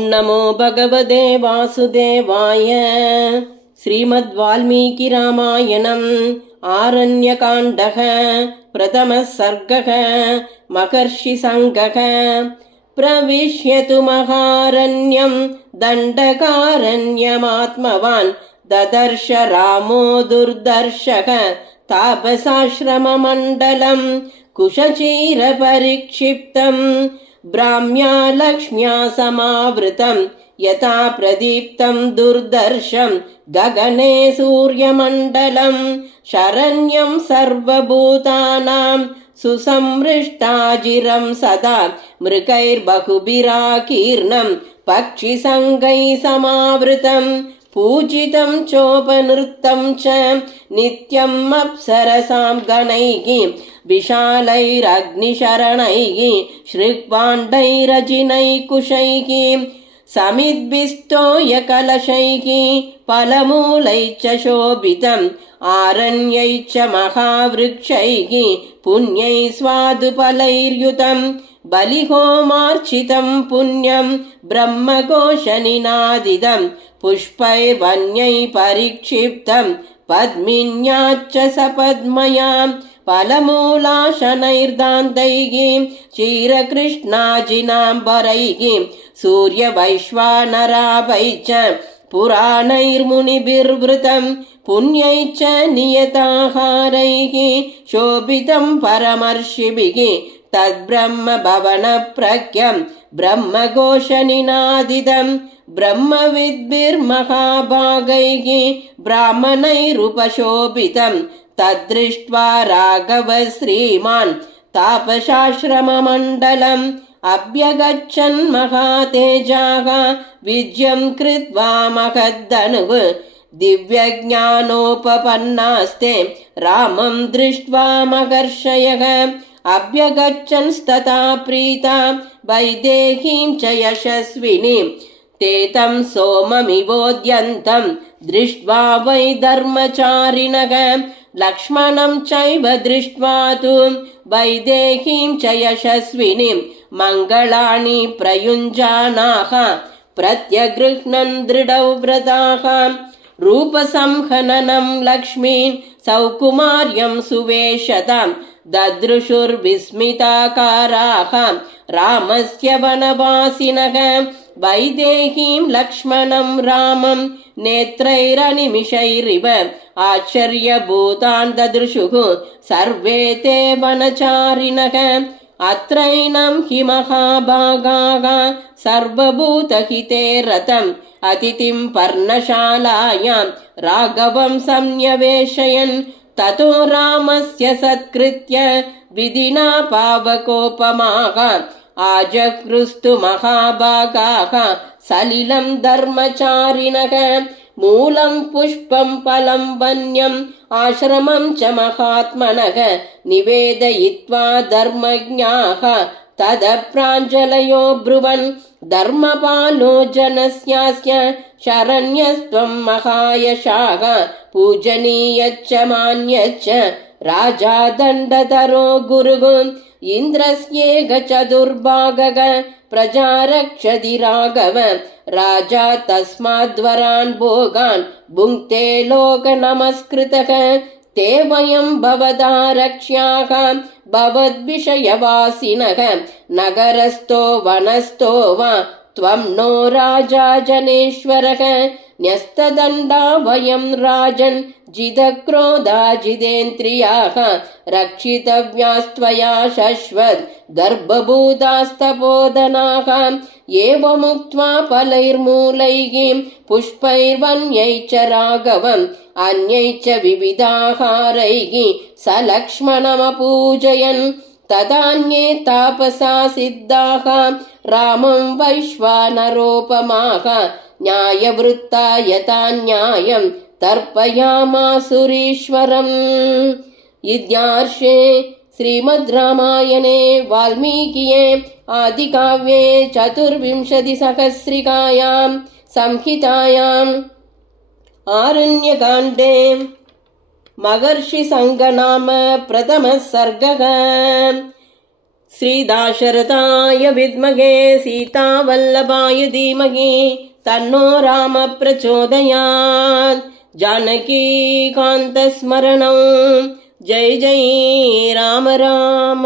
नमो भगवते वासुदेवाय। श्रीमद्वाल्मीकिरामायणम् आरण्यकाण्डः प्रथमः सर्गः। महर्षिसङ्गः। प्रविश्यतु महारण्यं दण्डकारण्यमात्मवान् ददर्श रामो दुर्दर्शः तापसाश्रममण्डलं कुशचीरपरिक्षिप्तं ब्राह्म्या लक्ष्म्या समावृतं यथा प्रदीप्तं दुर्दर्शं गगने सूर्यमण्डलं शरण्यं सर्वभूतानां सुसंमृष्टाजिरं सदा मृगैर्बहुभिराकीर्णं पक्षिसङ्गैः समावृतं पूजितं चोपनृत्तं च नित्यम् अप्सरसां गणैः विशालैरग्निशरणैः श्रीक्वाण्डैरजिनैकुशैः समिद्भिस्तोयकलशैः फलमूलैश्च शोभितम् आरण्यैश्च महावृक्षैः पुण्यैः स्वादुफलैर्युतं बलिहोमार्चितं पुण्यं ब्रह्मघोषनिनादिदं पुष्पैर्वन्यैः परिक्षिप्तं पद्मिन्याच्च सपद्मयां फलमूलाशनैर्दान्तैः क्षीरकृष्णाजिनाम्बरैः सूर्यवैश्वानराभैश्च पुराणैर्मुनिभिर्वृतं पुण्यैश्च नियताहारैः शोभितं परमर्षिभिः तद्ब्रह्म भवनप्रज्ञं ब्रह्मघोषनिनादिदं ब्रह्मविद्भिर्महाभागैः ब्राह्मणैरुपशोभितं तद्दृष्ट्वा राघवः श्रीमान् तापसाश्रममण्डलम् अभ्यगच्छन् महातेजाः विजयं कृत्वा महद्धनुः दिव्यज्ञानोपपन्नास्ते रामं दृष्ट्वा महर्षयः अभ्यगच्छन्स्तथा प्रीता वैदेहीं च यशस्विनीं ते तं सोममिवोद्यन्तं दृष्ट्वा वै धर्मचारिणः लक्ष्मणं चैव दृष्ट्वा तु वैदेहीं च यशस्विनीं मङ्गलानि प्रयुञ्जानाः प्रत्यगृह्णन् दृढौ व्रताः रूपसंहननं लक्ष्मीं सौकुमार्यं सुवेशतां ददृशुर्विस्मिताकाराः रामस्य वनवासिनः वैदेहीं लक्ष्मणं रामं नेत्रैरनिमिषैरिव आश्चर्यभूतान् ददृशुः सर्वे ते वनचारिणः अत्रैनं हि महाभागाः सर्वभूतहिते रतम् अतिथिं पर्णशालायां राघवं संन्यवेशयन् ततो रामस्य सत्कृत्य विधिना पावकोपमाः आजगृस्तु महाभागाः सलिलं धर्मचारिणः मूलं पुष्पं फलं वन्यम् आश्रमं च महात्मनः निवेदयित्वा धर्मज्ञाः तदप्राञ्जलयो ब्रुवन् धर्मपालो जनस्यास्य शरण्यस्त्वं महायशाः पूजनीयच्च मान्यच्च राजा दण्डधरो गुरुः इन्द्रस्येह चतुर्भागः प्रजा रक्षति राघव राजा तस्माद्वरान् भोगान् भुङ्क्ते लोकनमस्कृतः ते वयं भवदा रक्ष्याः भवद्विषयवासिनः नगरस्थो वनस्थो वा त्वं नो राजा जनेश्वरः न्यस्तदण्डा वयं राजन् जिदक्रोधा जिदेन्द्रियाः रक्षितव्यास्त्वया शश्वत् गर्भभूतास्तपोधनाः एवमुक्त्वा फलैर्मूलैः पुष्पैर्वन्यैश्च राघवम् अन्यैश्च विविधाहारैः स लक्ष्मणमपूजयन् तदान्ये तापसा सिद्धाः रामं वैश्वानरोपमाः न्यायवृत्ता यथा न्यायं तर्पयामासुरीश्वरम्। इत्यार्षे श्रीमद् रामायणे वाल्मीकिये आदिकाव्ये चतुर्विंशतिसहस्रिकायां संहितायाम् आरण्यकाण्डे महर्षिसङ्गनाम प्रथमः सर्गः। श्रीदाशरथाय विद्महे सीतावल्लभाय धीमहि तन्नो राम प्रचोदयात्। जानकीकान्तस्मरणं जय जय राम राम।